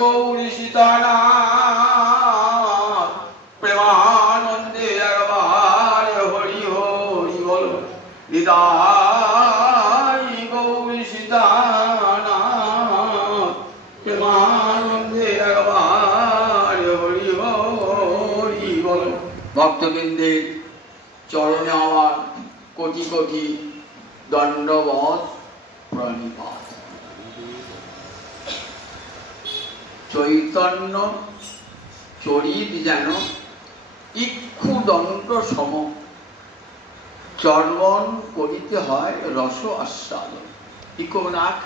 গৌরী সীতানাথ প্রেমানন্দে একবার হরি হরি বল। নিতাই গৌরী সীতানাথ প্রেমানন্দে একবার হরি হরি বল। ভক্তবৃন্দের চরণে আমার কোটি কোটি দণ্ডবৎ প্রণিপাত। চৈতন্য চরিত যেন ইক্ষুদণ্ড সম, চর্বণ করিতে হয় রস আস্বাদন। ইকো নাক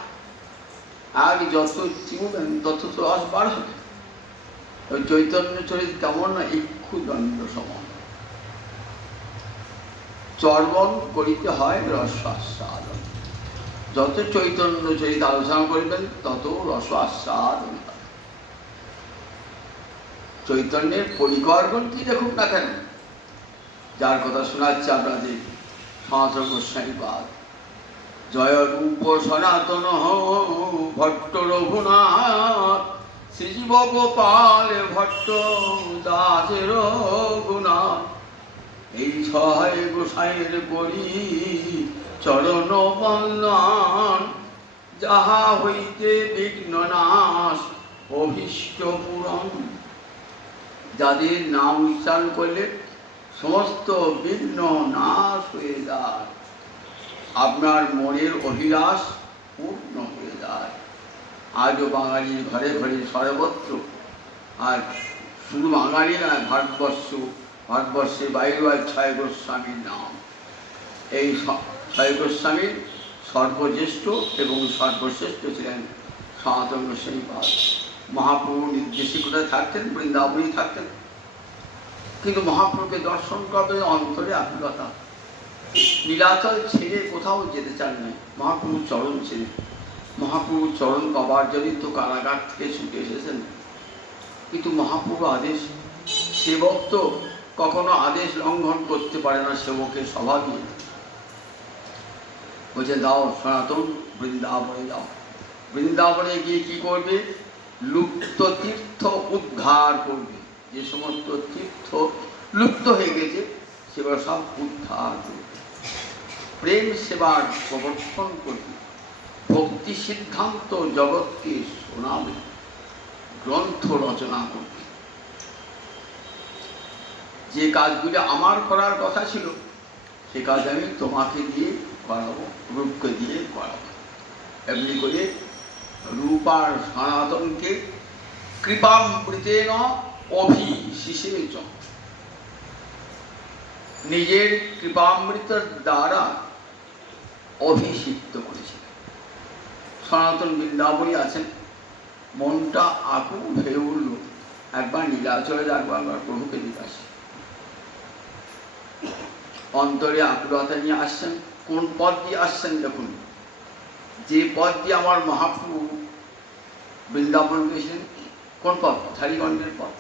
আগ যত চিবুবেন তত তো রস বার হবে। ওই চৈতন্য চরিত কেমন না, ইক্ষুদণ্ড সম, চর্বণ করিতে হয় রস আস্বাদন। যত চৈতন্য চরিত আলোচনা করবেন তত রস আস্বাদন। চৈতন্যের পরিকর্গণ কি দেখুন না কেন, যার কথা শোনাচ্ছে আপনাদের সনাতন গোস্বামীপাদ। জয় রূপ সনাতন ভট্ট রঘুনাথ, শ্রীজীব গোপাল ভট্ট দাস রঘুনাথ। এই ছয় গোসাইয়ের করি চরণ বন্দন, যাহা হইতে বিঘ্ন নাশ অভীষ্ট পূরণ। যাদের নাম উচ্চারণ করলে সমস্ত বিঘ্ন নাশ হয়ে যায়, আপনার মনের অভিলাষ পূর্ণ হয়ে যায়। আজও বাঙালির ঘরে ঘরে সর্বত্র, আর শুধু বাঙালি নয়, ভারতবর্ষের বাইরেও আর ছয় গোস্বামীর নাম। এই ছয় গোস্বামীর সর্বজ্যেষ্ঠ এবং সর্বশ্রেষ্ঠ ছিলেন সনাতন গোস্বামীপাদ। মহাপ্রভু নির্দেশিকতায় থাকতেন, বৃন্দাবনেই থাকতেন, কিন্তু মহাপ্রভুকে দর্শন করবে অন্তরে আকুলতা। নীলাচল ছেড়ে কোথাও যেতে চান নাই, মহাপ্রভু চরণ ছেড়ে। মহাপ্রভু চরণ পাবার জন্যই তো কারাগার থেকে ছুটে এসেছেন। কিন্তু মহাপ্রভু আদেশ, সেবক তো কখনো আদেশ লঙ্ঘন করতে পারে না, সেবকের স্বভাবই। বলছে দাও সনাতন, বৃন্দাবনে দাও। বৃন্দাবনে গিয়ে কি করবে? লুপ্ত তীর্থ উদ্ধার করবে। যে সমস্ত তীর্থ লুপ্ত হয়ে গেছে সেগুলো সব উদ্ধার করবে। প্রেম সেবার প্রবর্তন করবে, ভক্তি সিদ্ধান্ত জগৎকে শোনাবে, গ্রন্থ রচনা করবে। যে কাজগুলি আমার করার কথা ছিল সে কাজ আমি তোমাকে দিয়ে করাবো, রূপকে দিয়ে করাবো। এমনি করে রূপার সনাতনকে কৃপামৃতেন অভিষিষেচ, নিজের কৃপামৃতের দ্বারা অভিষিক্ত করেছিলেন। সনাতন বৃন্দাবনী আছেন, মনটা আকুল হয়ে উঠল, একবার নীলাচলে রাখবো, একবার প্রভুকে দিতে আসি। অন্তরে আকুলতা নিয়ে আসছেন। কোন পথ দিয়ে আসছেন দেখুন, যে পথ দিয়ে আমার মহাপ্রভু বৃন্দাবন গেছেন, কোন পথ? ঝাড়িখণ্ডের পথ।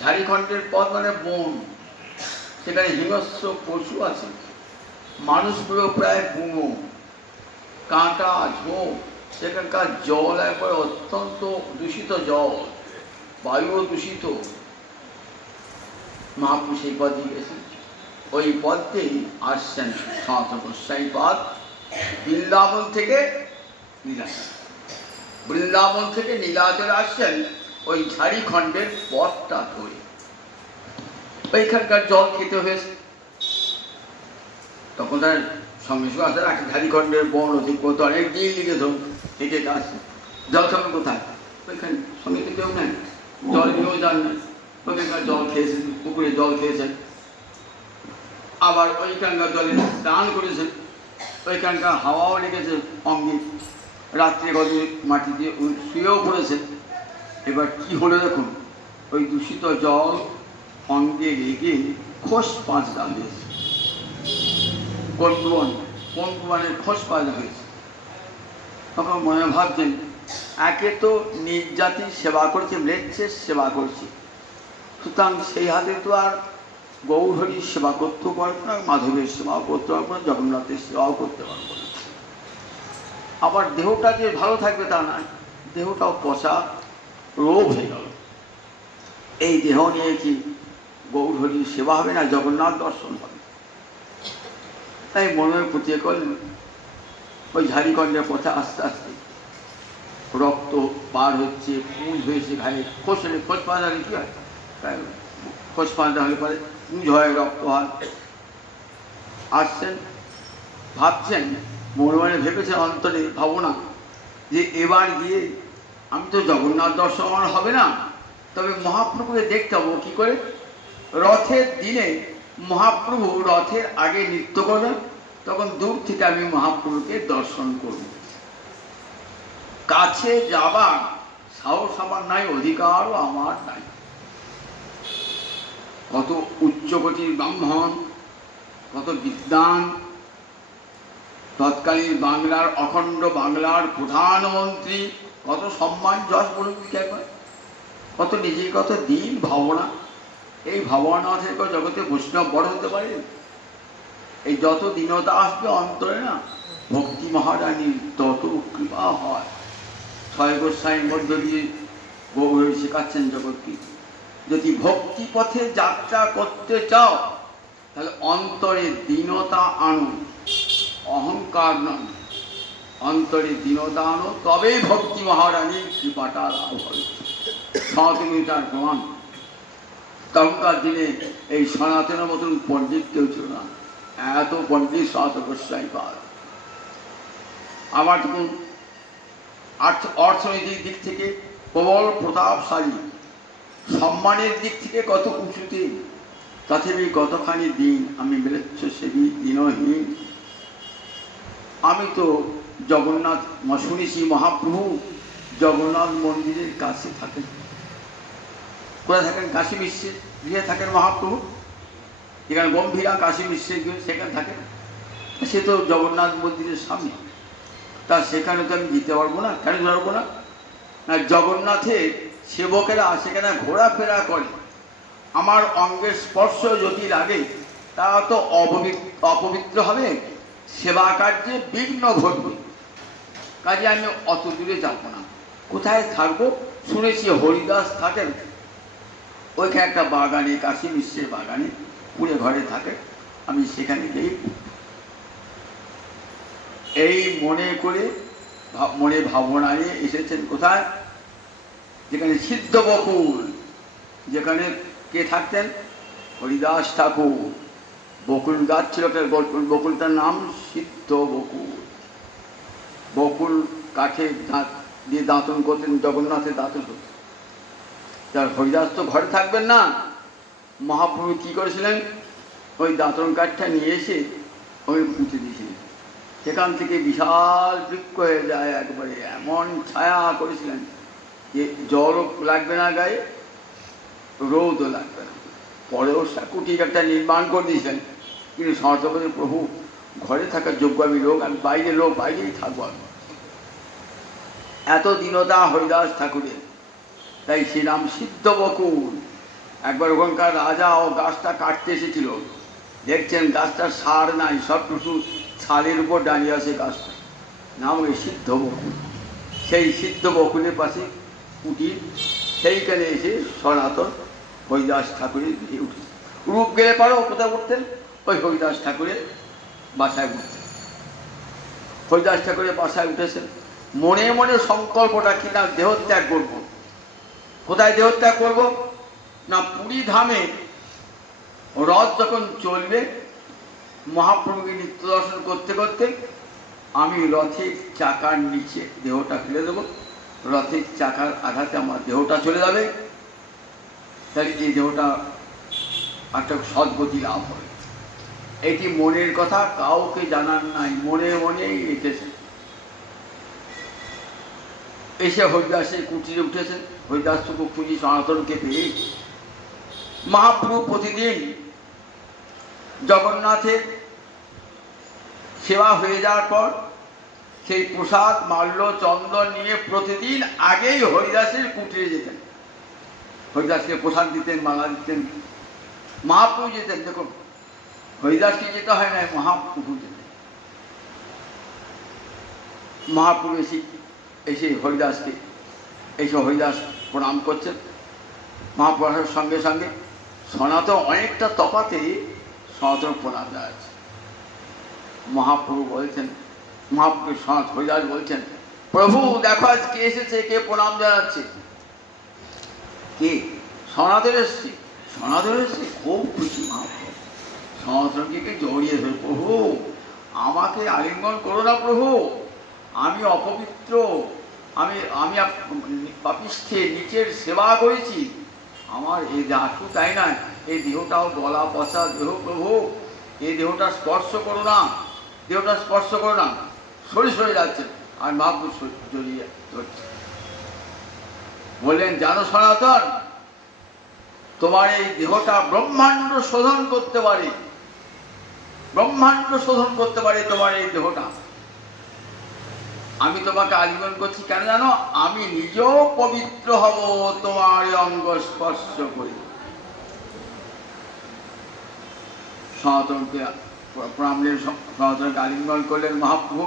ঝাড়িখণ্ডের পথ মানে বন, সেখানে হিংস্র পশু আছে, মানুষগুলো প্রায় বুঙো, কাঁটা ঝোপ, সেখানকার জল একবার অত্যন্ত দূষিত জল, বায়ুও দূষিত। মহাপ্রভু সেই পথ দিয়ে গেছেন। ওই পথ দিয়েই আসছেন সনাতন গোস্বামীপাদ বৃন্দাবন থেকে নীলাচল। বৃন্দাবন থেকে নীলাচলে আসছেন ওই ঝাড়িখণ্ডের পথটা ধরে। ওইখানকার জল খেতে হয়েছে, তখন তার সঙ্গে সঙ্গে আসে একটা ঝাড়িখণ্ডের বন অধিক করতে অনেক দিন লিখে ধরুন হেঁটে আসছে। জল খাবেন কোথায়? ওইখানে, সঙ্গে তো কেউ নেই, জল নিয়েও যান না। ওইখানকার জল খেয়েছেন, পুকুরে জল খেয়েছেন, আবার ওইখানকার জলে স্নান করেছেন, ওইখানকার হাওয়াও লেগেছে অঙ্গে, রাত্রে গত মাটি দিয়ে শুয়েও পড়েছেন। এবার কি হলো দেখুন, ওই দূষিত জল অঙ্গে লেগে খোস পাঁচটা হয়েছে। কোন প্রমাণের খোস পাঁচটা হয়েছে। তখন মনে ভাবছেন, একে তো নিজ জাতির সেবা করছে, ম্লেচ্ছের সেবা করছে, সুতরাং সেই হাতে তো আর গৌরহরির সেবা করতেও পারবো না, মাধবের সেবাও করতে পারবো না, জগন্নাথের সেবাও করতে পারবো না। আবার দেহটা যে ভালো থাকবে তা নয়, দেহটাও পচা রোগ হয়ে গেল। এই দেহ নিয়ে কি গৌরহরির সেবা হবে না, জগন্নাথ দর্শন হবে? তাই মনের প্রতি করলেন। ওই ঝাড়িখণ্ডের পথে আস্তে আস্তে রক্ত বার হচ্ছে, পুঁজ হয়েছে ঘায়ে, খোঁজ পাঁচালে কী হয়, খোঁজ পাঁচা হলে পরে পুঁজ হয়, রক্ত হয়। আসছেন, ভাবছেন, মনে মনে ভেবেছেন, অন্তরে ভাবনা যে এবার গিয়ে আমি তো জগন্নাথ দর্শন আমার হবে না, তবে মহাপ্রভুকে দেখতে হবো কী করে। রথের দিনে মহাপ্রভু রথের আগে নৃত্য করবেন, তখন দূর থেকে আমি মহাপ্রভুকে দর্শন করব। কাছে যাবার সাহস আমার নাই, অধিকারও আমার নাই। কত উচ্চকোটির ব্রাহ্মণ, কত বিদ্বান, তৎকালীন বাংলার অখণ্ড বাংলার প্রধানমন্ত্রী, কত সম্মান যশ বলুন, কত নিজের কত দিন ভাবনা। এই ভাবনা থেকে জগতে বৈষ্ণব বড় হতে পারে। এই যত দীনতা আসবে অন্তরে না, ভক্তি মহারানীর তত কৃপা হয়। ছয় গোস্বামীর মধ্য দিয়ে গৌরী শেখাচ্ছেন জগৎকে, যদি ভক্তি পথে যাত্রা করতে চাও তাহলে অন্তরে দীনতা আনো, অহংকার নয়, অন্তরে দীনতা আনো, তবেই ভক্তি মহারানীর কৃপাটা লাভ হবে। সনাতনী তার প্রমাণ। তখনকার দিনে এই সনাতনের মতন পণ্ডিত কেউ ছিল না, এত পণ্ডিত সনাতন গোস্বামী পাওয়া। আমার তখন অর্থনৈতিক দিক থেকে প্রবল প্রতাপশালী, সম্মানের দিক থেকে কত উঁচুতে, তথাপি কতখানি দিন আমি মেলেচ্ছ সেবী দিনহীন। আমি তো জগন্নাথ শুনেছি মহাপ্রভু জগন্নাথ মন্দিরের কাছে থাকেন। কোথায় থাকেন? কাশী বিশ্বের গৃহে থাকেন মহাপ্রভু, যেখানে গম্ভীরা কাশী বিশ্বের গৃহে সেখানে থাকেন। সে তো জগন্নাথ মন্দিরের সামনে, তা সেখানে তো আমি যেতে পারবো না। কেন পারবো না? না, জগন্নাথের সেবকেরা সেখানে ঘোরাফেরা করে, আমার অঙ্গের স্পর্শ যদি লাগে তা তো অপবিত্র হবে, সেবা কার্যে বিঘ্ন ঘটবে। কাজে আমি অত দূরে যাবো না। কোথায় থাকবো? শুনেছি হরিদাস থাকেন ওইখানে একটা বাগানে, কাশী বিশ্বের বাগানে পুরে ঘরে থাকে, আমি সেখানে গিয়ে এই মনে করে মনে ভাবনা নিয়ে এসেছেন। কোথায়? যেখানে সিদ্ধ বকুল, যেখানে কে থাকতেন? হরিদাস ঠাকুর। বকুল গাছ ছিল, বকুলটার নাম সিদ্ধ বকুল। বকুল কাঠে দিয়ে দাঁতন করতেন, জগন্নাথের দাঁতন করতেন। তার হরিদাস তো ঘরে থাকবেন না, মহাপ্রভু কী করেছিলেন? ওই দাঁতন কাঠটা নিয়ে এসে ওই পুঁতে দিয়েছিলেন। সেখান থেকে বিশাল বৃক্ষ হয়ে যায়, একবারে এমন ছায়া করেছিলেন যে জলও লাগবে না গায়ে, রোদও লাগবে না। পরেও কুটির একটা নির্মাণ করে দিয়েছিলেন, কিন্তু সনাতন প্রভু ঘরে থাকার যোগ্য আমি লোক, আমি বাইরের লোক, বাইরেই থাকবো। এত দীনতা হরিদাস ঠাকুরের, তাই শ্রীরাম সিদ্ধ বকুল। একবার ওখানকার রাজা ও গাছটা কাটতে এসেছিল, দেখছেন গাছটার সার নাই, সব কিছু ছালের উপর দাঁড়িয়ে আছে গাছটা, নাম ওই সিদ্ধ বকুল। সেই সিদ্ধ বকুলের পাশে কুটির, সেইখানে এসে সনাতন হরিদাস ঠাকুরের দিয়ে উঠেছে। রূপ গেলে পারো কোথায় উঠতেন? ওই হরিদাস ঠাকুরের বাসায় উঠতেন। হরিদাস ঠাকুরের বাসায় উঠেছেন, মনে মনে সংকল্পটা কি না, দেহত্যাগ করব। কোথায় দেহত্যাগ করব? না, পুরী ধামে রথ যখন চলবে, মহাপ্রভুকে নিত্য দর্শন করতে করতে আমি রথের চাকার নিচে দেহটা ফেলে দেবো, রথের চাকার আঘাতে আমার দেহটা চলে যাবে, তাহলে এই দেহটা একটা সদ্গতি লাভ হবে। এটি মনের কথা, কাউকে জানার নাই, মনে মনেই এঁকেছেন। এসে হরিদাসের কুটিরে উঠেছেন। হরিদাস তো খুব খুঁজি সনাতনকে পেয়ে। মহাপ্রভু প্রতিদিন জগন্নাথের সেবা হয়ে যাওয়ার পর সেই প্রসাদ মাল্য চন্দন নিয়ে প্রতিদিন আগেই হরিদাসের কুটিরে যেতেন। হরিদাসকে প্রসাদ দিতেন, মালা দিতেন, মহাপ্রভু যেতেন। দেখুন, হরিদাসকে যেতে হয় না, মহাপ্রভু যেতেন। মহাপ্রভু এসে হরিদাসকে এইসব হরিদাস প্রণাম করছেন। মহাপ্রসাদের সঙ্গে সঙ্গে সনাতন অনেকটা তফাতে সনাতন প্রণাম জানাচ্ছে। মহাপ্রভু বলছেন, মহাপ্রভু সনাতন হরিদাস বলছেন, প্রভু দেখো আজ কে এসেছে, কে প্রণাম জানাচ্ছে। কে? সনাতন এসছে। সনাতন এসছে, খুব খুশি মহাপ্রভু। সনাতনকে জড়িয়ে ধরে, প্রভু আমাকে আলিঙ্গন করো না প্রভু, আমি অপবিত্র, আমি আমি পাপিষ্ঠে নিচের সেবা করেছি, আমার এই দেখো তাই না, এই দেহটাও গলা পচা দেহ প্রভু, এই দেহটা স্পর্শ করো না, দেহটা স্পর্শ করো না। সরে সরে যাচ্ছে, আর মহাপ্রভু জড়িয়ে ধরছে। বললেন, জানো সনাতন, তোমার এই দেহটা ব্রহ্মাণ্ড শোধন করতে পারে, ব্রহ্মাণ্ড শোধন করতে পারে তোমার এই দেহটা। আমি তোমাকে আলিঙ্গন করছি কেন জানো? আমি নিজেও পবিত্র হব তোমার অঙ্গ স্পর্শ করি। সনাতনকে প্রণামের সনাতনকে আলিঙ্গন করলেন মহাপ্রভু।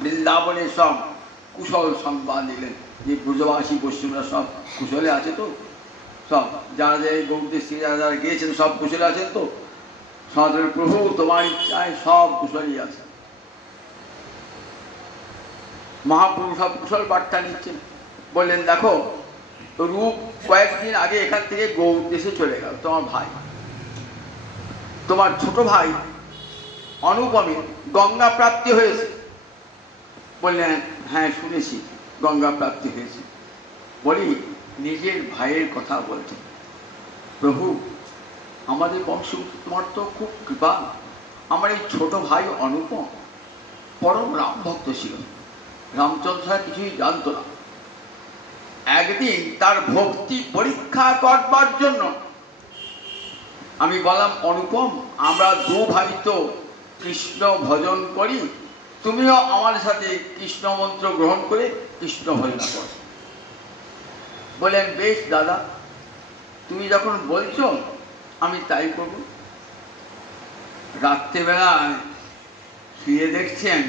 বৃন্দাবনে সব কুশল সংবাদ দিলেন, যে ব্রজবাসী পশ্চিমরা সব কুশলে আছে তো, সব যারা যে গৌরদেশে যারা যারা গিয়েছেন সব কুশলে আছেন তো। সনাতনের প্রভু তোমার ইচ্ছায় সব কুশলই আছে। মহাপ্রভু সব কুশল বার্তা নিচ্ছেন। বললেন, দেখো রূপ কয়েকদিন আগে এখান থেকে গৌরদেশে চলে গেল, তোমার ভাই, তোমার ছোট ভাই অনুপমের গঙ্গা প্রাপ্তি হয়েছে। বললেন, হ্যাঁ শুনেছি গঙ্গা প্রাপ্তি হয়েছে। বলি, নিজের ভাইয়ের কথা বলছেন। প্রভু আমাদের বংশ, তোমার তো খুব কৃপা। আমার এই ছোট ভাই অনুপম পরম রাম ভক্ত ছিল, রামচন্দ্র ছাড়া কিছুই জানতো না। একদিন তার ভক্তি পরীক্ষা করবার জন্য আমি বললাম, অনুপম আমরা দু ভাই তো কৃষ্ণ ভজন করি, তুমিও আমার সাথে কৃষ্ণ মন্ত্র গ্রহণ করে কৃষ্ণ ভজন করো। বললেন, বেশ দাদা, তুমি যখন বলছো আমি তাই করব। রাত্রেবেলায় শুয়ে দেখছেন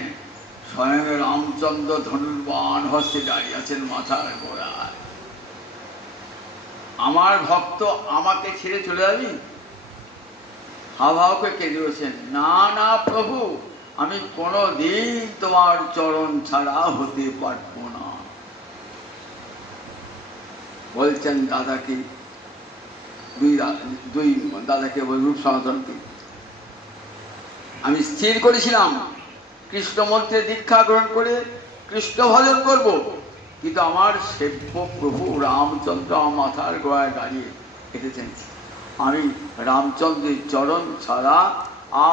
স্বয়ং রামচন্দ্র ধনুর্বাণ হস্তে দাঁড়িয়ে আছেন মাথার গোড়ায়। আমার ভক্ত আমাকে ছেড়ে চলে যাবি? হাওয়াকে কেঁদে বলছেন, না না প্রভু, আমি কোনোদিন তোমার চরণ ছাড়া হতে পারব না। বলছেন দাদাকে, দুই দাদাকে রূপ সনাতনকে, আমি স্থির করেছিলাম কৃষ্ণ মন্ত্রে দীক্ষা গ্রহণ করে কৃষ্ণ ভজন করব, কিন্তু আমার সেব্য প্রভু রামচন্দ্র আমার মাথার গোড়ায় দাঁড়িয়ে এসেছেন, আমি রামচন্দ্রের চরণ ছাড়া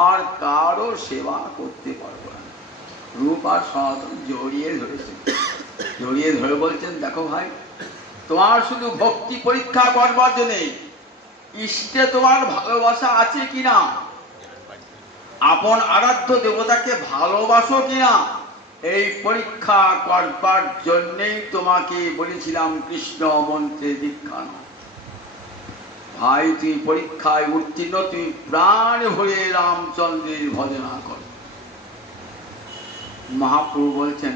আর কারো সেবা করতে পারবো না। রূপ আর সনাতন জড়িয়ে ধরেছে, জড়িয়ে ধরে বলছেন, দেখো ভাই, তোমার শুধু ভক্তি পরীক্ষা করবার জন্যে ইষ্টে তোমার ভালোবাসা আছে কিনা, আপন আরাধ্য দেবতাকে ভালোবাসো কিনা, এই পরীক্ষা করবার জন্যেই তোমাকে বলেছিলাম কৃষ্ণ মন্ত্রে দীক্ষা নাও। ভাই তুই পরীক্ষায় উত্তীর্ণ, তুই প্রাণ ভরে রামচন্দ্রের ভজনা কর। মহাপ্রভু বলছেন,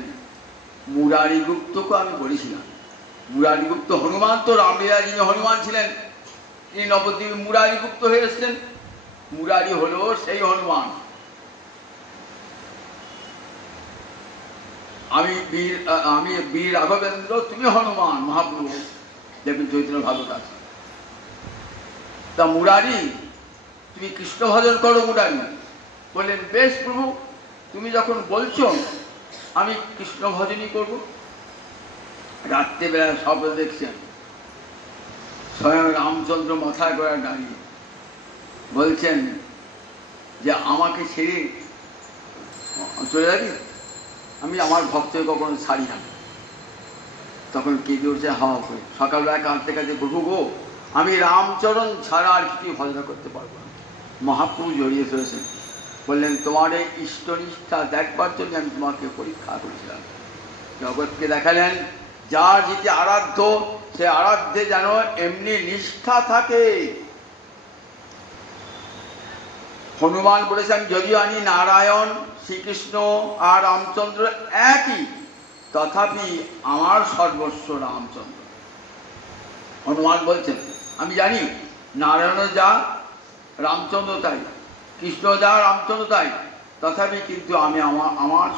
মুরারিগুপ্তকে আমি বলেছিলাম, মুরারিগুপ্ত হনুমান তো, রামলীলা যিনি হনুমান ছিলেন তিনি নবদ্বীপে মুরারিগুপ্ত হয়ে এসছেন। মুরারি হলো সেই হনুমান। আমি বীর রাঘবেন্দ্র, তুমি হনুমান। মহাপ্রভু দেখবেন চৈতন্য ভাগবত আছে। তা মুরারি তুমি কৃষ্ণ ভজন করো মুরারি। বললেন, বেশ প্রভু, তুমি যখন বলছো আমি কৃষ্ণ ভজনই করবো। রাত্রেবেলা স্বপ্ন দেখছেন স্বয়ং রামচন্দ্র মাথায় করে দাঁড়িয়ে বলছেন যে আমাকে ছেড়ে চলে যাবি, আমি আমার ভক্তকে কখনো ছাড়ি না। তখন কেঁদে উঠছে হাওয়া করে, সকালবেলা কাঁদতে কাঁদতে, প্রভু গো, আমি রামচরণ ছাড়া আর কিছু ভজনা করতে পারবো না। মহাপ্রভু জড়িয়ে ফেলেছেন, বললেন, তোমার এই ইষ্টনিষ্ঠা দেখবার জন্য আমি তোমাকে পরীক্ষা করেছিলাম। জগৎকে দেখালেন যার যেটি আরাধ্য, সে আরাধ্যে যেন এমনি নিষ্ঠা থাকে। হনুমান বলেছেন, যদিও আমি নারায়ণ, শ্রীকৃষ্ণ আর রামচন্দ্র একই, তথাপি আমার সর্বস্ব রামচন্দ্র। হনুমান বলছেন আমি জানি নারায়ণ যা রামচন্দ্র তাই, কৃষ্ণ যা রামচন্দ্র তাই, তথাপি কিন্তু আমি আমার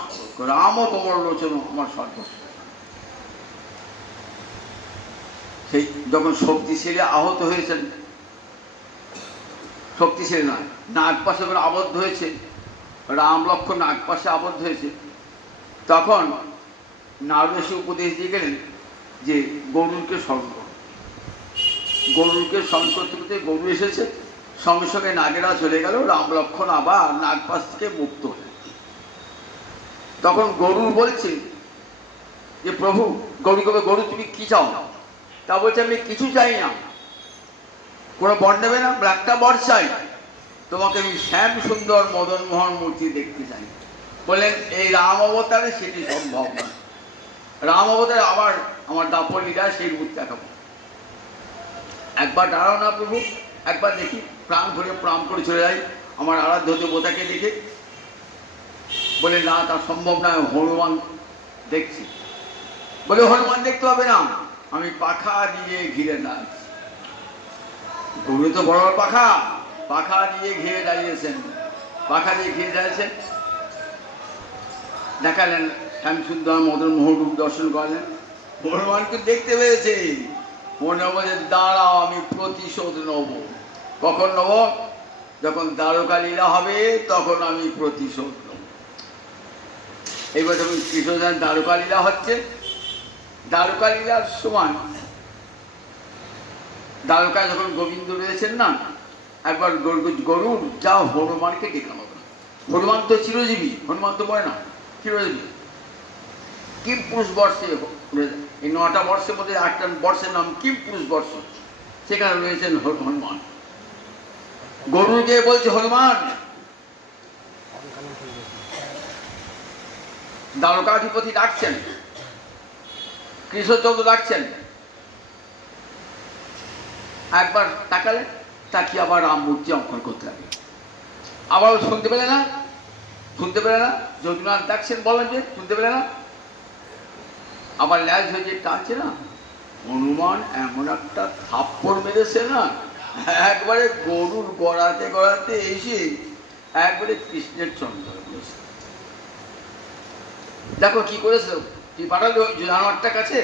রাম ও কমললোচন আমার সর্বস্ব। সেই যখন শক্তিশালী আহত হয়েছেন, শক্তিশালী নয়, নাগপাশে যখন আবদ্ধ হয়েছে, রাম লক্ষ্মণ নাগপাশে আবদ্ধ হয়েছে, তখন নারদ এসে উপদেশ দিয়ে গেলেন যে গরুরকে স্মরণ করো। গরুরকে স্মরণ করতে করতে গরু এসেছে, সঙ্গে সঙ্গে নাগেরা চলে গেল, রাম লক্ষ্মণ আবার নাগপাশ থেকে মুক্ত হলেন। তখন গরু বলছে যে প্রভু, গরু তুমি কি চাও? তা বলছে আমি কিছু চাই না, কোনো বর নেবে না, একটা বর চাই, তোমাকে আমি শ্যাম সুন্দর মদন মোহন মূর্তি দেখতে চাই। বললেন এই রাম অবতারে সেটি সম্ভব না, রাম অবতারে আবার আমার দাপর লীলায় সেই রূপ দেখাবো। একবার দাঁড়াও না প্রভু, একবার দেখি, প্রাণ ধরে প্রাণ করে চলে যাই আমার আরাধ্য দেবতাকে দেখে। বলে না, তা সম্ভব নয়, হনুমান দেখছি। বলে হনুমান দেখতে হবে না, আমি পাখা দিয়ে ঘিরে দাঁড়াচ্ছি। গরু তো বড় পাখা, পাখা দিয়ে ঘিরে দাঁড়িয়েছেন, পাখা দিয়ে ঘিরে দাঁড়িয়েছেন। দেখালেন শ্যামসুন্দর মদন মোহন রূপ দর্শন করলেন, হনুমানকে দেখতে পেয়েছে। মনে বলে দাঁড়াও, আমি প্রতিশোধ নেব। কখন নেব? যখন দ্বারকা লীলা হবে তখন আমি প্রতিশোধ নেব। এইবার যখন কৃষ্ণদান দ্বারকা লীলা হচ্ছে, দ্বারকা লীলার সময় দ্বারকায় যখন গোবিন্দ রয়েছেন না, একবার গরুর যা হনুমানকে ডেকে নেব। হনুমান তো চিরজীবী, হনুমান তো বলে না চিরজীবী। কিম পুরুষ বর্ষে, এই 9টা বর্ষের মধ্যে 8টা বর্ষের নাম কিম পুরুষ বর্ষ, সেখানে রয়েছেন হনুমান। গরুকে বলছে হনুমান, দ্বারকাধিপতি ডাকছেন, কৃষ্ণচন্দ্র ডাকছেন। একবার তাকালে, তাকিয়ে আবার রাম মূর্তি অঙ্কন করতে লাগে। আবার শুনতে পেলে না, শুনতে পেলে না, যদুনাথ ডাকছেন, বলেন যে শুনতে পেলে না, আবার ল্যাজ হয়ে যে টানছে না, হনুমান এমন একটা থাপ্পড় মেরেছে না, একবারে গরুর গড়াতে গড়াতে এসে একবারে কৃষ্ণের চন্দ্র বলেছে। দেখো কি করেছে, কি পাঠালো জানোয়ারটার কাছে,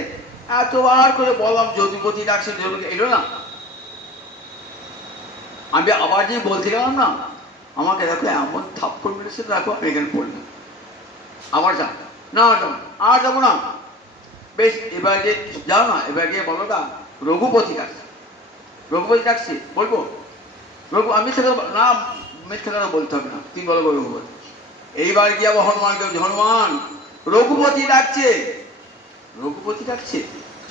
এতবার করে বললাম যদুপতি ডাকছে, এলো না। আমি আবার যে বলছিলাম না, আমাকে দেখো এমন থাপ্পড় মেরেছে, দেখো এখানে পড়লাম। আবার যাও না, আর যাবো না, বেশ এবার যে যাও না, এবার গিয়ে বলো না রঘুপতি ডাকছে, রঘুপতি ডাকছে, বলবো রঘু, আমি না মিথ্যে কথা বলতে হবে না, তুমি বলো রঘুপতি। এইবার গিয়ে আবার হনুমানকে বলছে, হনুমান রঘুপতি ডাকছে, রঘুপতি ডাকছে,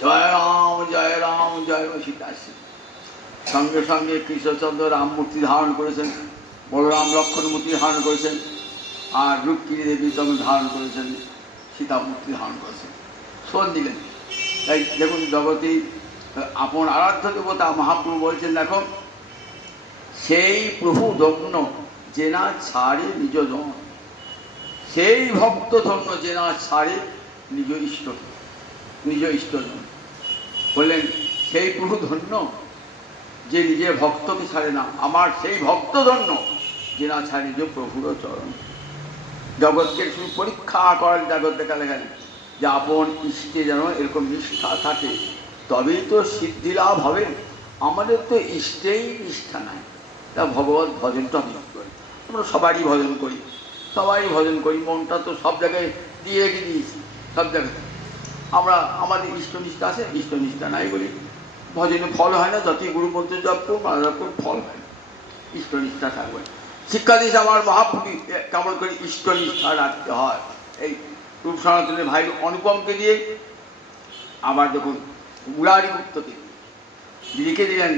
জয় রাম জয় রাম জয় সীতা আসছে। সঙ্গে সঙ্গে কৃষ্ণচন্দ্র রাম মূর্তি ধারণ করেছেন, বলরাম লক্ষ্মণ মূর্তি ধারণ করেছেন, আর রুক্মিণী দেবী তখন ধারণ করেছেন, সীতা মূর্তি ধারণ করেছেন, শোন দিলেন। তাই দেখুন জগতে আপন আরাধ্য দেবতা মহাপ্রভু বলছেন, দেখো সেই প্রভু ধন্য যে না ছাড়ে নিজ জন, সেই ভক্ত ধন্য যে না ছাড়ে নিজ ইষ্টজন। বললেন সেই প্রভু ধন্য যে নিজের ভক্তকে ছাড়ে না, আমার সেই ভক্ত ধন্য যে না ছাড়ে নিজ প্রভুর চরণ। জগৎকে শুধু পরীক্ষা করেন, জগৎ দেখা লেখেন যে আপন ইষ্টে যেন এরকম নিষ্ঠা থাকে, তবেই তো সিদ্ধি লাভ হবে। আমাদের তো ইষ্টেই নিষ্ঠা নাই, তা ভগবত ভজনটা আমি করি, আমরা সবারই ভজন করি, সবাই ভজন করি, মনটা তো সব জায়গায় দিয়ে রেখে দিয়েছি, সব জায়গায় আমরা আমাদের ইষ্টনিষ্ঠা আছে, ইষ্টনিষ্ঠা নাই বলি ভজনে ফল হয় না, যতই গুরু মন্ত্র জপ করুন আলাদা করুন ফল হয় না, ইষ্টনিষ্ঠা থাকবে। শিক্ষা দিয়েছে আমার মহাপ্রভু কেমন করে ইষ্টনিষ্ঠা রাখতে হয়। এই রূপ সনাতনের ভাই অনুপমকে দিয়ে, আবার দেখুন মুরারি গুপ্তকে লিখে দিলেন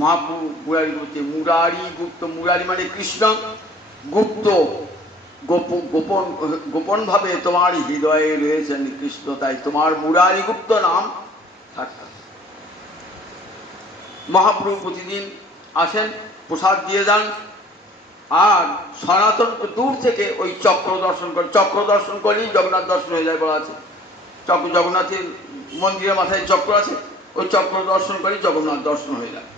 মহাপ্রভু, মুরারি গুপ্ত, মুরারি গুপ্ত, মুরারি মানে কৃষ্ণ, গুপ্ত গোপন গোপনভাবে তোমার হৃদয়ে রয়েছেন কৃষ্ণ, তাই তোমার মুরারি গুপ্ত নাম থাকবে। মহাপ্রভু প্রতিদিন আসেন, প্রসাদ দিয়ে যান, আর সনাতন দূর থেকে ওই চক্র দর্শন করে, চক্র দর্শন করেই জগন্নাথ দর্শন হয়ে যায় বলা আছে। জগন্নাথের মন্দিরের মাথায় চক্র আছে, ওই চক্র দর্শন করে জগন্নাথ দর্শন হয়ে যায়।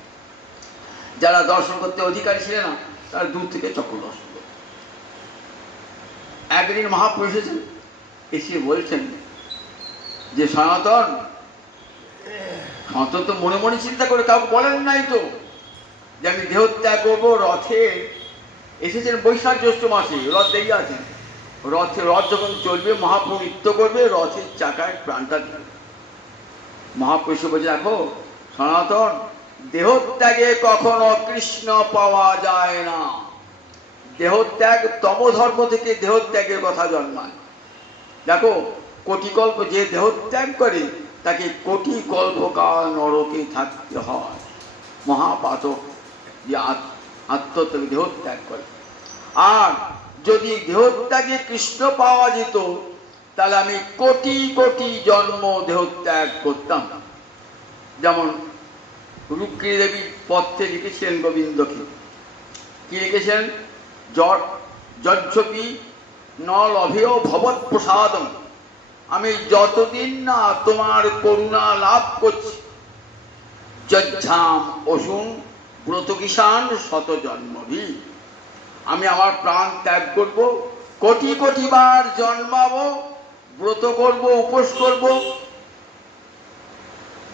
যারা দর্শন করতে অধিকারী ছিলেন না তারা দূর থেকে চক্র দর্শন করত। একদিন মহাপুরুষ এসেছেন, এসে বলছেন যে সনাতন তো মনে মনে চিন্তা করে কাউকে বলেন নাই তো যে আমি দেহত্যাগ করবো। রথে এসেছেন বৈশাখ জ্যৈষ্ঠ মাসে, রথ দেরিয়া আছেন। রথ যখন চলবে মহাপ্রভু নৃত্য করবে, রথের চাকায় প্রাণটা দিবে। মহাপুরুষ বলছে দেখো সনাতন, দেহত্যাগে কখনো কৃষ্ণ পাওয়া যায় না। দেহত্যাগ তমধর্ম থেকে দেহত্যাগের কথা জন্মায়। দেখো কোটিকল্প যে দেহত্যাগ করে তাকে কোটি কল্পকাল নরকে থাকতে হয়। মহাপাতক যে আত্মত্যাগ দেহত্যাগ করে। আর যদি দেহত্যাগে কৃষ্ণ পাওয়া যেত তাহলে আমি কোটি কোটি জন্ম দেহত্যাগ করতাম। যেমন রুক্মিণী দেবী পত্রে লিখেছিলেন গোবিন্দকে, কি লিখেছেন? যজ্জপি ন লভেয় ভবৎ প্রসাদম, আমি যতদিন না তোমার করুণা লাভ করছি, যজ্ঝাম অসুন ব্রত কিষাণ শত জন্মভি, আমি আমার প্রাণ ত্যাগ করব, কোটি কোটি বার জন্মাবো, ব্রত করব, উপোস করব,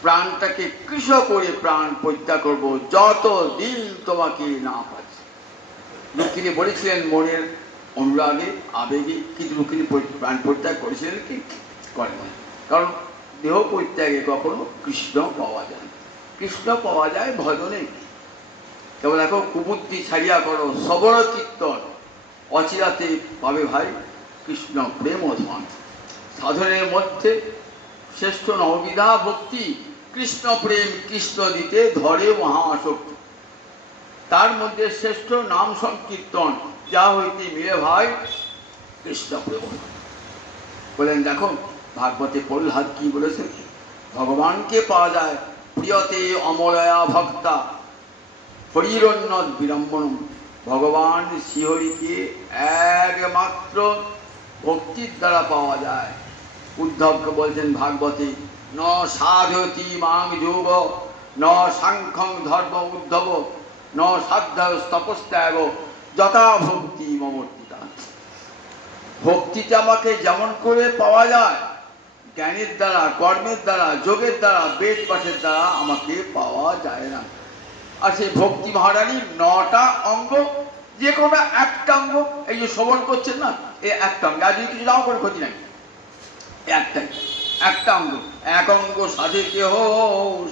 প্রাণটাকে কৃষ করে প্রাণ পরিত্যাগ করব যতদিন তোমাকে না পাচ্ছি। রুক্মিণী বলেছিলেন মনের অনুরাগে আবেগে, কিন্তু রুক্মিণী প্রাণ পরিত্যাগ করেছিলেন কি করেন? কারণ দেহ পরিত্যাগে কখনো কৃষ্ণ পাওয়া যায় না। কৃষ্ণ পাওয়া যায় ভজনে। কেবল দেখো কুবুদ্ধি ছাড়িয়া করো সবর কীর্তন, অচিরাতে পাবে ভাই কৃষ্ণ প্রেম ধন। সাধনের মধ্যে শ্রেষ্ঠ নববিধা ভক্তি, কৃষ্ণ প্রেম কৃষ্ণ দিতে ধরে মহাশক্তি। তার মধ্যে শ্রেষ্ঠ নাম সংকীর্তন, যা হইতে মিলে ভাই কৃষ্ণ প্রেম। বলেন দেখো ভাগবতে প্রহ্লাদ কি বলেছে? ভগবানকে পাওয়া যায় প্রিয়তে অমলয়া ভক্তা হরিরণ্যদ বিড়ম্বনম। ভগবান শ্রীহরিকে একমাত্র ভক্তির দ্বারা পাওয়া যায়। উদ্ধবকে বলছেন ভাগবতে, ন সাধয়তি মাং যোগ ন সাংখ্যং ধর্ম উদ্ধব ন সাধ্য তপস্ত্যাগ যথা ভক্তি মমর্তিতা। ভক্তিতে আমাকে যেমন করে পাওয়া যায়, জ্ঞানের দ্বারা, কর্মের দ্বারা, যোগের দ্বারা, বেদ পাঠের দ্বারা আমাকে পাওয়া যায় না। আর সেই ভক্তি মহারানীর 9টা অঙ্গ, যে কোনো একটা অঙ্গ, এই যে শ্রবণ করছেন না, এই একটা অঙ্গ, আর যদি কিছু নাও করে ক্ষতি নাই, একটাই একটা অঙ্গ। এক অঙ্গ সাধে কেহ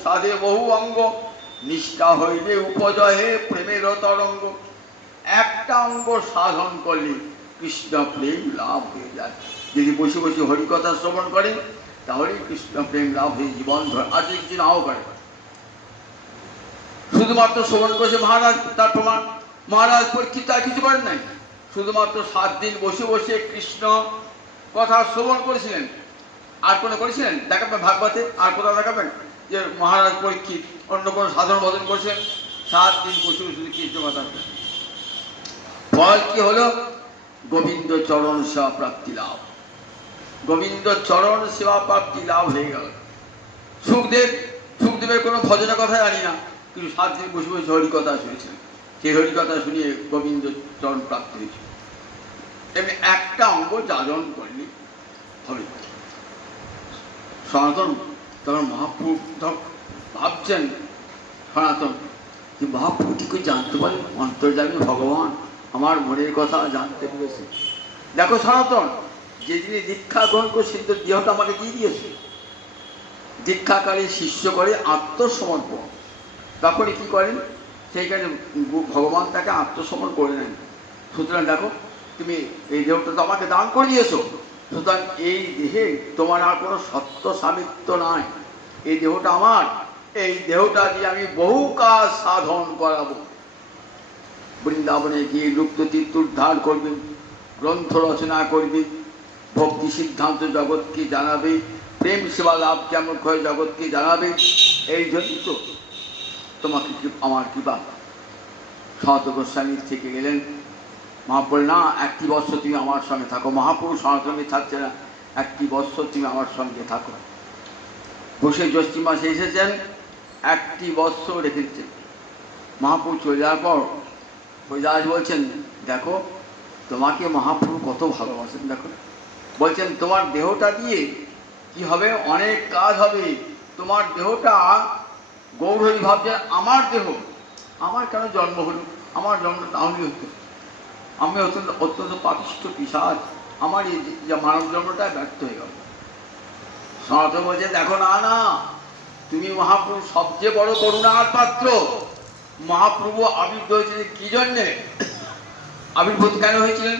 সাধে বহু অঙ্গ, নিষ্ঠা হইলে উপজয়ে প্রেমের তরঙ্গ। একটা অঙ্গ সাধন করলে কৃষ্ণ প্রেম লাভ হয়ে যায়। যদি বসে বসে হরিকথা শ্রবণ করেন তাহলে কৃষ্ণ প্রেম লাভ হয়ে জীবন ধরে। আর যদি কিছু নাও করে, শুধুমাত্র শ্রবণ করেছে মহারাজ, তার প্রমাণ মহারাজ পরীক্ষিত তার কিছু করেন নাই। শুধুমাত্র 7 দিন বসে বসে কৃষ্ণ কথা শ্রবণ করেছিলেন। আর কোনো করেছিলেন? দেখাবেন ভাগবতে, আর কোথাও দেখাবেন যে মহারাজ পরীক্ষিত অন্য কোনো সাধারণ ভজন করেছেন? 7 দিন বসে শুধু কৃষ্ণ কথা। ফল কি হলো? গোবিন্দ চরণ সেবা প্রাপ্তি লাভ। গোবিন্দ চরণ সেবা প্রাপ্তি লাভ হয়ে গেল। সুখদেবের কোনো ভজনের কথা জানি না, কিন্তু 7 দিন বসে বসে হরিকথা শুনেছেন। সেই হরিকথা শুনিয়ে গোবিন্দ চরণ প্রাপ্তি হয়েছে। এমনি একটা অঙ্গ যাজন করলে হবে। সনাতন তখন মহাপ্রভু ভাবছেন, সনাতন যে মহাপ্রভু কি করে জানতে পারে অন্তর্যামী ভগবান আমার মনের কথা জানতে পেরেছে। দেখো সনাতন, যেদিনে দীক্ষা গ্রহণ করে সিদ্ধ দেহটা আমাকে দিয়ে দিয়েছে। দীক্ষাকালে শিষ্য করে আত্মসমর্পণ, তখনই কি করেন? সেইখানে ভগবান তাকে আত্মসমর্পণ করে নেন। সুতরাং দেখো তুমি এই দেহটা তো আমাকে দান করে দিয়েছো, সুতরাং এই দেহে তোমার আর কোনো সত্য স্বামিত্ব নাই। এই দেহটা আমার, এই দেহটা দিয়ে আমি বহু কাজ সাধন করাবো। বৃন্দাবনে গিয়ে লুপ্ত তীর্থ উদ্ধার করবে, গ্রন্থ রচনা করবে, ভক্তি সিদ্ধান্ত জগৎকে জানাবে, প্রেম সেবা লাভ কেমন হয় জগৎকে জানাবে। এই জন্য তো তোমাকে আমার কৃপা। সনাতন গোস্বামী থেকে গেলেন। মহাপ্রভু না, 1 বছর তুমি আমার সঙ্গে থাকো। মহাপ্রভু সনাতনকে ছাড়ছে না, একটি বৎসর তুমি আমার সঙ্গে থাকো। বসে জ্যৈষ্ঠ মাসে এসেছেন, একটি বৎসর রেখেছেন। মহাপ্রভু চলে যাওয়ার পর হরিদাস বলছেন, দেখো তোমাকে মহাপ্রভু কত ভালোবাসেন। দেখো বলছেন, তোমার দেহটা দিয়ে কি হবে, অনেক কাজ হবে। তোমার দেহটা গৌরহরি ভাবছে আমার দেহ, আমার কেন জন্ম হলো, আমার জন্ম তাহলে হতো, আমি অত্যন্ত পাপিষ্ঠ পিশাচ, আমার এই যে মানব জন্মটা ব্যর্থ হয়ে গেল। সনাতন বলছে, দেখো না না, তুমি মহাপ্রভু সবচেয়ে বড় করুণার পাত্র। মহাপ্রভু আবির্ভূত হয়েছিলেন কি জন্যে? আবির্ভূত কেন হয়েছিলেন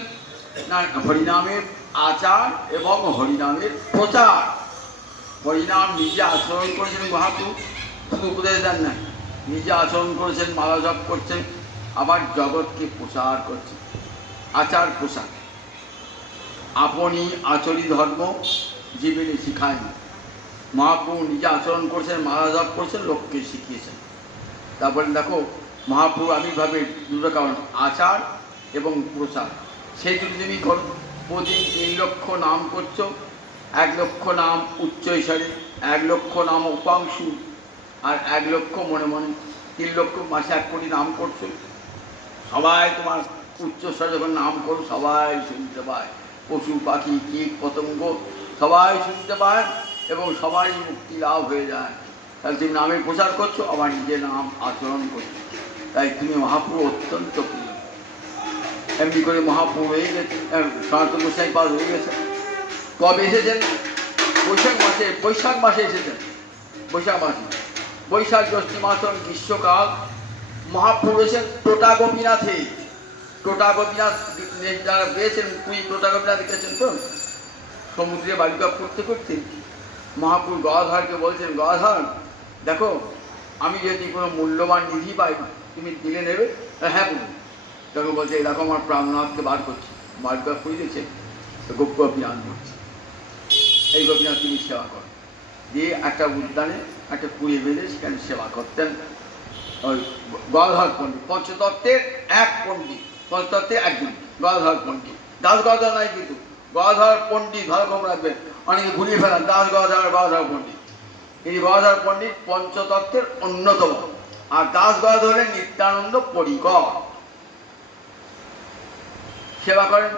না, হরিনামের আচার এবং হরিনামের প্রচার। হরিনাম নিজে আচরণ করেছেন মহাপ্রভু, শুধু উপদেশ দেন না, নিজে আচরণ করেছেন, মালা জপ করছেন, আবার জগৎকে প্রচার করছেন। আচার প্রসার, আপনি আচরি ধর্ম জীবনে শিখায়নি। মহাপ্রভু নিজে আচরণ করছেন, মালা জপ করছেন, লোককে শিখিয়েছেন। তারপরে দেখো মহাপ্রভু আবির্ভাবের দুটো কারণ, আচার এবং প্রচার। সেই যদি তুমি করো, প্রতিদিন 3 লক্ষ নাম করছো, 1 লক্ষ নাম উচ্চৈস্বরে, 1 লক্ষ নাম উপাংশু, আর 1 লক্ষ মনে মনে, 3 লক্ষ, মাসে 1 কোটি নাম করছো। সবাই তোমার উচ্চস্বরে যখন নাম করো সবাই শুনতে পায়, পশু পাখি কীট পতঙ্গ সবাই শুনতে পায় এবং সবাই মুক্তি লাভ হয়ে যায়। তাহলে তুমি নামের প্রচার করছো, আবার নিজের নাম আচরণ করছো, তাই তুমি মহাপ্রভু অত্যন্ত প্রিয়। এমনি করে মহাপ্রভু হয়ে গেছে, সনাতন গোসাই পার হয়ে গেছে। কবে এসেছেন? বৈশাখ মাসে এসেছেন। বৈশাখ জ্যৈষ্ঠ মাস গ্রীষ্মকাল। মহাপ্রভু এসেছেন টোটা গোপীনাথে। টোটা গোপীনাথ যারা পেয়েছেন, পুরী টোটা গোপীনাথ দেখেছেন তো, সমুদ্রে বালিকা করতে করতে মহাপ্রভু গদাধরকে বলছেন, গদাধর দেখো, আমি যদি কোনো মূল্যবান নিধি পাই তুমি দিলে নেবে? হ্যাঁ বলুন। তখন বলছে, দেখো আমার প্রাণনাথকে বার করছি, বালিকা খুঁজেছে, গোপীনাথ করছে, এই গোপীনাথ তিনি সেবা করেন। দিয়ে একটা উদ্যানে একটা কুড়িয়ে বেঁধে সেখানে সেবা করতেন ওই গদাধর পণ্ডিত, পঞ্চতত্ত্বের এক পণ্ডিত, পঞ্চতত্ত্বের একজন গদাধর পণ্ডিত। দাস গদাধর নয় কিন্তু, গদাধর পণ্ডিত, ভালো কম রাখবেন, অনেকে ঘুরিয়ে ফেলেন দাস গদাধর পণ্ডিত। তিনি গদাধর পণ্ডিত পঞ্চতত্ত্বের অন্যতম, আর দাস গদাধরের নিত্যানন্দ পরিকর। সেবা করেন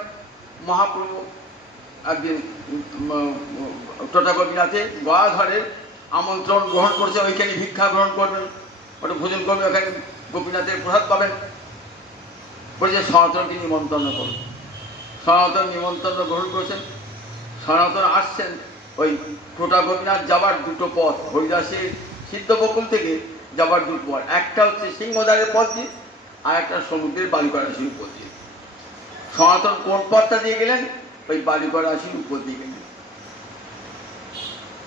মহাপ্রভু। একদিন টোটা গোপীনাথে গদাধরের আমন্ত্রণ গ্রহণ করছে, ওইখানে ভিক্ষা গ্রহণ করবেন, ওটা ভোজন করবেন, ওখানে গোপীনাথের প্রসাদ পাবেন। বলছে সনাতনকে নিমন্ত্রণ করুন। সনাতন নিমন্ত্রণ গ্রহণ করেছেন। সনাতন আসছেন, ওই টোটা গোপীনাথ যাবার 2টো পথ, হরিদাসের সিদ্ধবকুল থেকে যাবার 2 পথ, একটা হচ্ছে সিংহদ্বারের পথ দিয়ে, আর একটা সমুদ্রের বালিকরাশির উপর দিয়ে। সনাতন কোন পথটা দিয়ে গেলেন? ওই বালিকরাশির উপর দিয়ে গেলেন।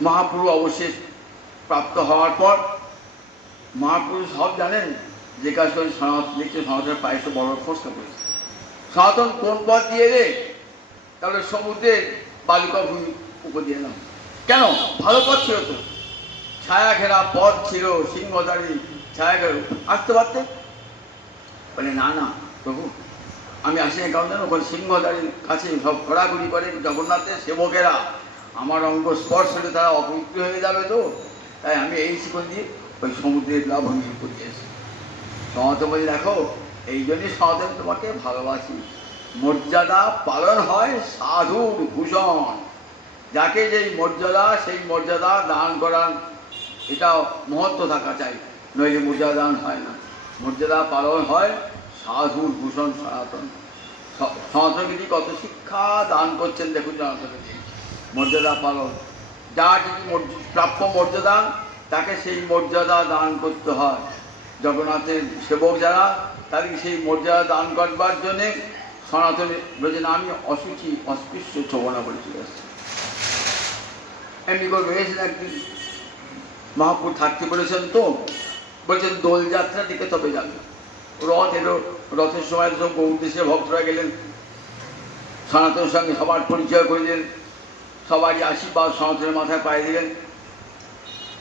মহাপ্রভু অবশেষ প্রাপ্ত হওয়ার পর মহাপ্রভু সব জানেন, যে কাজ করে সনাতন দেখছে, সনাতনের পায়ে বড় ফসকা পড়েছে। সনাতন কোন পথ দিয়ে এলে? তাহলে সমুদ্রের বালিকা ভূমি উপর দিয়ে এলাম। কেন? ভালো পথ ছিল তো, ছায়া ঘেরা পথ ছিল, সিংহদ্বারি ছায়া ঘেরা, আসতে পারতেন। বলে না না প্রভু, আমি আসি না, কারণ জানো ওখানে সিংহদ্বারির কাছে সব ঘোরাঘুরি করে জগন্নাথের সেবকেরা, আমার অঙ্গ স্পর্শ হলে তারা অপবিত্র হয়ে যাবে তো, তাই আমি এই শিকল দিয়ে ওই সমুদ্রের লাভনীর উপর দিয়েছি। সনাতন বলি, দেখো এই জন্যই সনাতন তোমাকে ভালোবাসি। মর্যাদা পালন হয় সাধুর ভূষণ। যাকে যেই মর্যাদা, সেই মর্যাদা দান করার এটা মহত্ব থাকা চাই, নইলে মর্যাদা দান হয় না। মর্যাদা পালন হয় সাধুর ভূষণ সনাতন। সনাতনকে কত শিক্ষা দান করছেন দেখুন, সনাতনকে মর্যাদা পালন, যা যদি প্রাপ্য মর্যাদা তাকে সেই মর্যাদা দান করতে হয়। জগন্নাথের সেবক যারা, তাদেরকে সেই মর্যাদা দান করবার জন্যে সনাতনে বলছেন, আমি অসুচি অস্পৃশ্য ছোবনা বলে চলে আসছি। এমনি করে রয়েছেন। একদিন মহাপ্রভু থাকতে বলেছেন তো, বলছেন দোলযাত্রা দিকে তবে যাবে। রথ এলো, রথের সময় সব বহু দেশের ভক্তরা গেলেন, সনাতনের সঙ্গে সবার পরিচয় করে দিলেন, সবারই আশীর্বাদ সনাতনের মাথায় পায়ে দিলেন।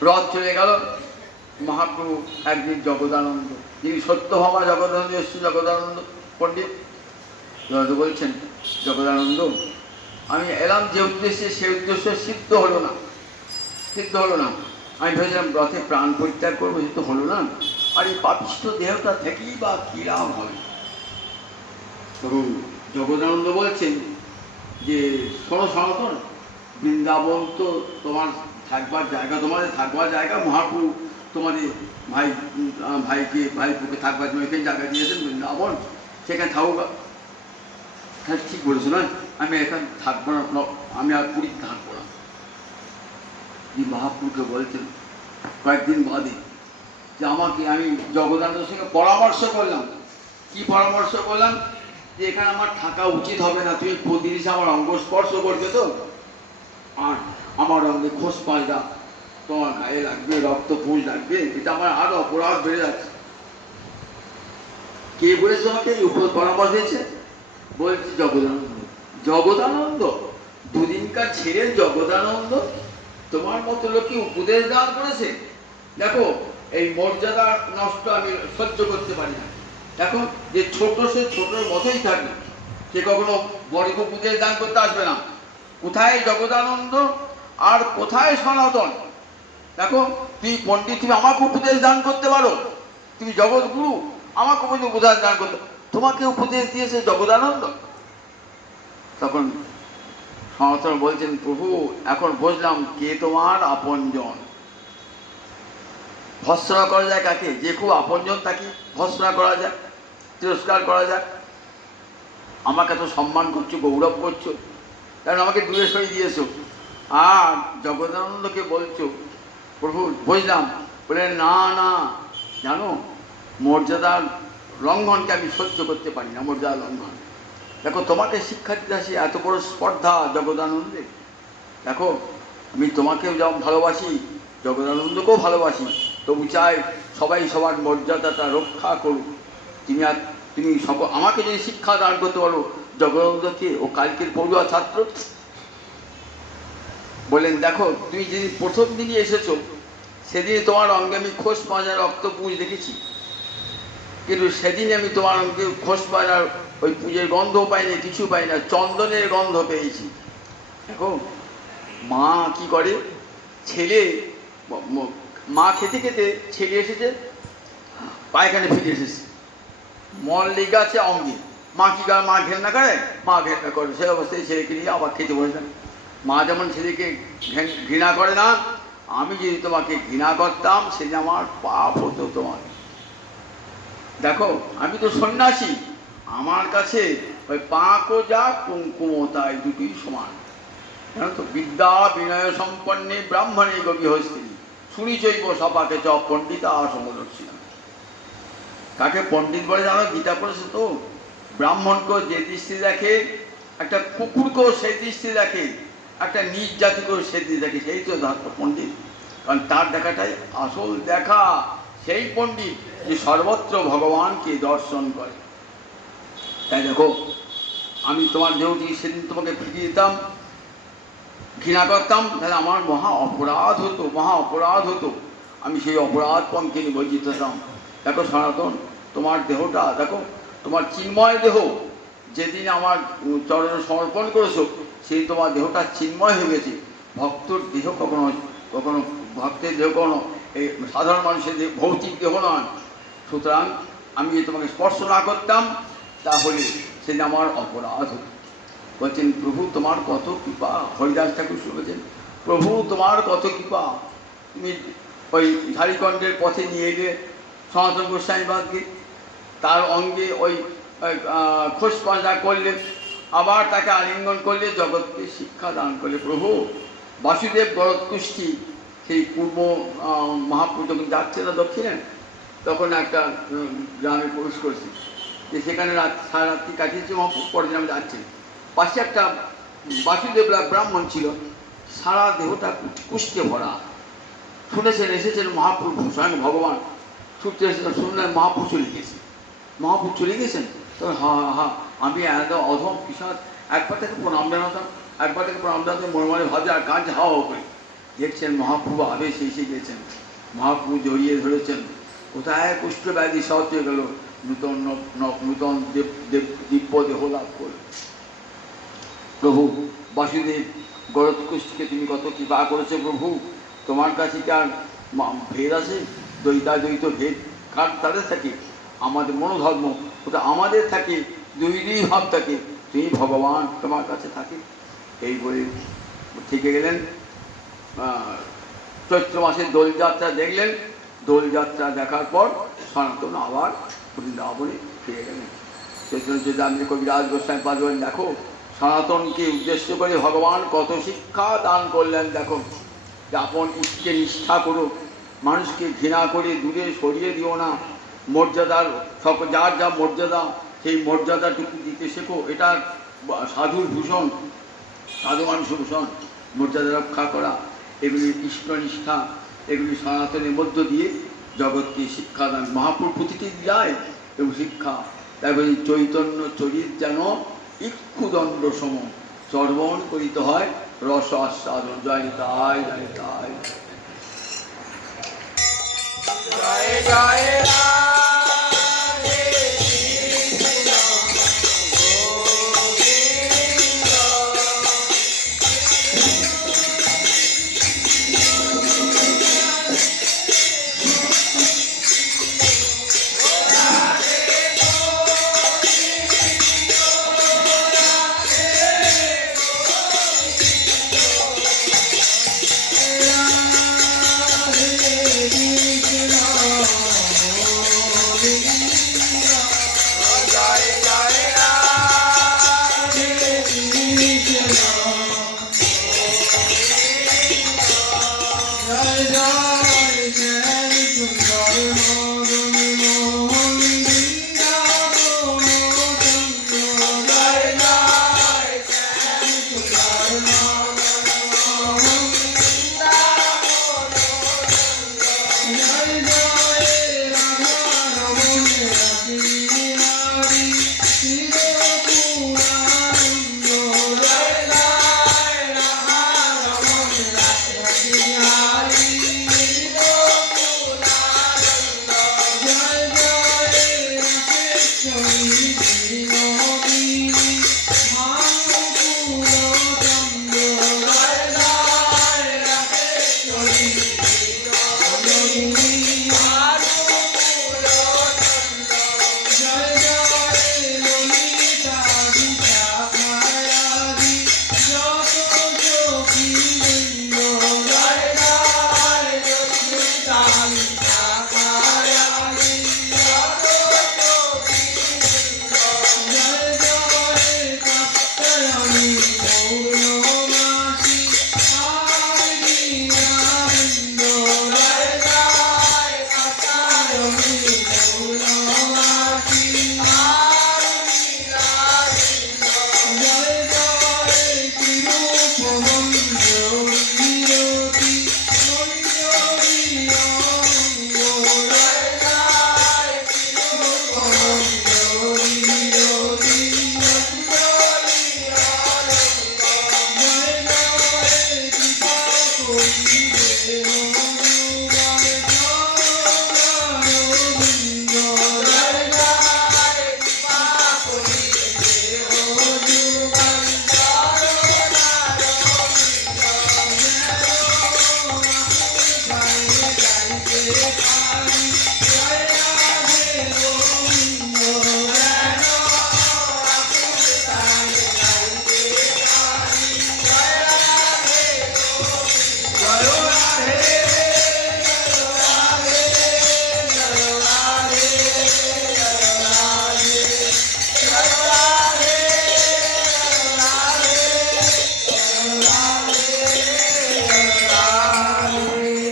রথ চলে গেল। মহাপ্রভু একদিন জগদানন্দ, যিনি সত্যভামা জগদানন্দ এসছেন, জগদানন্দ পণ্ডিত বলছেন, জগদানন্দ আমি এলাম যে উদ্দেশ্যে, সে উদ্দেশ্য সিদ্ধ হলো না, সিদ্ধ হলো না। আমি ভেবেছিলাম রথে প্রাণ পরিত্যাগ করবো, সে তো হলো না। আর এই পাপিষ্ঠ দেহটা থেকেই বা কী লাভ হবে? তখন জগদানন্দ বলছেন যে শোনো সনাতন, বৃন্দাবন তো তোমার থাকবার জায়গা, তোমাদের থাকবার জায়গা। মহাপ্রভু তোমাদের ভাইপুকে থাকবার জন্য এখানে জায়গা দিয়েছেন বৃন্দাবন, সেখানে থাকুক। হ্যাঁ ঠিক বলেছো না, আমি এখানে থাকবো না, আমি আর পুরী থাকবো না। মহাপ্রভুকে বলছেন কয়েকদিন বাদে যে আমাকে, আমি জগদানন্দের সঙ্গে পরামর্শ করলাম। কি পরামর্শ করলাম? যে এখানে আমার থাকা উচিত হবে না, তুমি প্রতিদিন আমার অঙ্গ স্পর্শ করবে তো, আর আমার অঙ্গে খোঁজ পাঁচটা তোমার গায়ে লাগবে, রক্ত পুঁজ লাগবে, এটা আমার আরো অপরাধ বেড়ে যাচ্ছে। কে বলেছে আমাকে এই উপর পরামর্শ দিয়েছে? বলছি জগদানন্দ। জগদানন্দ দুদিনকার ছেড়ে জগদানন্দ তোমার মতো লোককে উপদেশ দান করেছে? দেখো এই মর্যাদা নষ্ট আমি সহ্য করতে পারি না। দেখো যে ছোট, সে ছোটর মতোই থাকবে, সে কখনো বড়কে উপদেশ দান করতে আসবে না। কোথায় জগদানন্দ আর কোথায় সনাতন? দেখো তুই পণ্ডিত, তুমি আমাকে উপদেশ দান করতে পারো, তুমি জগৎগুরু, আমাকে উপদেশ দান করতে, তোমাকে উপদেশ দিয়েছে জগদানন্দ। তখন সনাতন বলছেন, প্রভু এখন বুঝলাম কে তোমার আপনজন। ভৎসনা করা যায় কাকে? যে খুব আপনজন তাকে ভৎসনা করা যায়, তিরস্কার করা যায়। আমাকে এত সম্মান করছো, গৌরব করছো, কারণ আমাকে দূরে সরিয়ে দিয়েছো। আর জগদানন্দকে বলছো প্রভু বুঝলাম। বলে না না, জানো মর্যাদার লঙ্ঘনকে আমি সহ্য করতে পারি না, মর্যাদা লঙ্ঘন। দেখো তোমাকে শিক্ষা দিতে আসি, এত বড় স্পর্ধা জগদানন্দে। দেখো আমি তোমাকেও যেমন ভালোবাসি, জগদানন্দকেও ভালোবাসি, তবু চাই সবাই সবার মর্যাদাটা রক্ষা করুক। তুমি আমাকে যদি শিক্ষা দান করতে পারো, জগদানন্দকে, ও কালকের পড়ুয়া ছাত্র। বললেন দেখো তুমি যেদিন প্রথম দিনই এসেছো, সেদিন তোমার অঙ্গে আমি খোঁজ পাঁজা রক্ত পুঁজ দেখেছি, কিন্তু সেদিন আমি তোমার অঙ্গে খোঁজ পাঁজার ওই পুঁজের গন্ধ পাইনি, কিছু পাই না, চন্দনের গন্ধ পেয়েছি। দেখো মা কি করে, ছেলে, মা খেতে খেতে ছেলে এসেছে, পায়খানে ফিরে এসেছে, মল লেগে আছে অঙ্গে। মা কি করে? মা ঘেন্না করে, মা ঘেন্না করে, সে অবস্থায় ছেলেকে নিয়ে আবার খেতে বসলেন। মা যেমন ছেলেকে ঘৃণা করে না, আমি যদি তোমাকে ঘৃণা করতাম সেদিন আমার পাপ হতো তোমার। দেখো আমি তো সন্ন্যাসী, আমার কাছে ওই পাঁকও যা কুঙ্কুমও তাই দুটোই সমান। জানো তো, বিদ্যা বিনয় সম্পন্নে ব্রাহ্মণে গভীহস্তিনী শুনিচৈব সপাকে চ পণ্ডিতা সমদর্শিনা। কাকে পণ্ডিত বলে জানো? গীতা পড়েছে তো। ব্রাহ্মণকেও যে দৃষ্টি দেখে, একটা কুকুরকেও সেই দৃষ্টি দেখে, একটা নিজ জাতিকেও সে দৃষ্টি দেখে, সেই তো পণ্ডিত। কারণ তার দেখাটাই আসল দেখা। সেই পণ্ডিত যে সর্বত্র ভগবানকে দর্শন করে। তাই দেখো আমি তোমার যেহেতু সেদিন তোমাকে ফিরিয়ে দিতাম, ঘৃণা করতাম, তাহলে আমার মহা অপরাধ হতো, মহা অপরাধ হতো। আমি সেই অপরাধ পঙ্কে নিবজ্জিত হতাম। দেখো সনাতন, তোমার দেহটা দেখো, তোমার চিন্ময় দেহ, যেদিন আমার চরণে সমর্পণ করেছো, সেই তোমার দেহটা চিন্ময় হয়ে গেছে। ভক্তর দেহ কখনো কখনো ভক্তের দেহ কখনো এই সাধারণ মানুষের দেহ, ভৌতিক দেহ নয়। সুতরাং আমি যদি তোমাকে স্পর্শ না করতাম, তাহলে সেদিন আমার অপরাধ হতো। বলছেন প্রভু তোমার কত কৃপা। হরিদাস ঠাকুর শুনেছেন, প্রভু তোমার কত কৃপা, তুমি ওই ঝাড়িখণ্ডের পথে নিয়ে এলে সনাতন গোস্বামীবাদকে, তার অঙ্গে ওই খোঁজ পাঁজা করলে, আবার তাকে আলিঙ্গন করলে, জগৎকে শিক্ষা দান করলে। প্রভু বাসুদেব গরৎকুষ্ঠী, সেই পূর্ব মহাপ্রভু যখন যাচ্ছে না দক্ষিণে, তখন একটা গ্রামে প্রবেশ করেছে, যে সেখানে সারা রাত্রি কাটিয়েছে মহাপ্রভু, পরের দিন যাচ্ছে। পাশে একটা বাসুদেব ব্রাহ্মণ ছিল, সারা দেহটা কুষ্ঠে ভরা। শুনেছেন এসেছেন মহাপ্রভু স্বয়ং ভগবান, ছুটতে এসেছেন, শুনলেন মহাপ্রভু চলে গেছে। মহাপ্রভু চলে গেছেন, তখন আমি এত অধম পিসাদ, একবার থেকে প্রণাম জানাতাম, একবার থেকে প্রণাম জানাতে মনে মনে ভাবে, আর কাজ হাওয়া করে দেখছেন মহাপ্রভু আবেশ এসে গেছেন। মহাপ্রভু জড়িয়ে ধরেছেন, কোথায় কুষ্ঠ ব্যাধি সহজ হয়ে গেল, নূতন নূতন দিব্য দেহ লাভ করল। প্রভু বাসুদেব গরৎকুষ্ঠকে তুমি কত কৃপা করেছো প্রভু, তোমার কাছে কি আর ভেদ আছে? দ্বৈতাদ্বৈত ভেদ কার তাদের থাকে? আমাদের মনোধর্ম ওটা আমাদের থাকে, দুই ভাব থাকে, তুমি ভগবান তোমার কাছে থাকে। এই বলে থেকে গেলেন। চৈত্র মাসের দোলযাত্রা দেখলেন। দোলযাত্রা দেখার পর সনাতন আবার বৃন্দাবনে ফিরে গেলেন। চৈতন্য চৈতামৃত কবিরাজ গোস্বামী পাদ বলেন, দেখো সনাতনকে উদ্দেশ্য করে ভগবান কত শিক্ষা দান করলেন। দেখো যে আপন ইষ্টকে নিষ্ঠা করো, মানুষকে ঘৃণা করে দূরে সরিয়ে দিও না, মর্যাদার যার যা মর্যাদা সেই মর্যাদাটুকু দিতে শেখো। এটা সাধুর ভূষণ, সাধু মানুষের ভূষণ, মর্যাদা রক্ষা করা, এগুলি কৃষ্ণনিষ্ঠা, এগুলি সনাতনের মধ্য দিয়ে জগৎকে শিক্ষাদান। মহাপুর প্রতিটি যায় এবং শিক্ষা। তারপরে চৈতন্য চরিত যেন ইক্ষুদণ্ড সম, শ্রবণ করিতে হয় রস আস্বাদন। জয় তাই জয় তাই জয় জয় জয়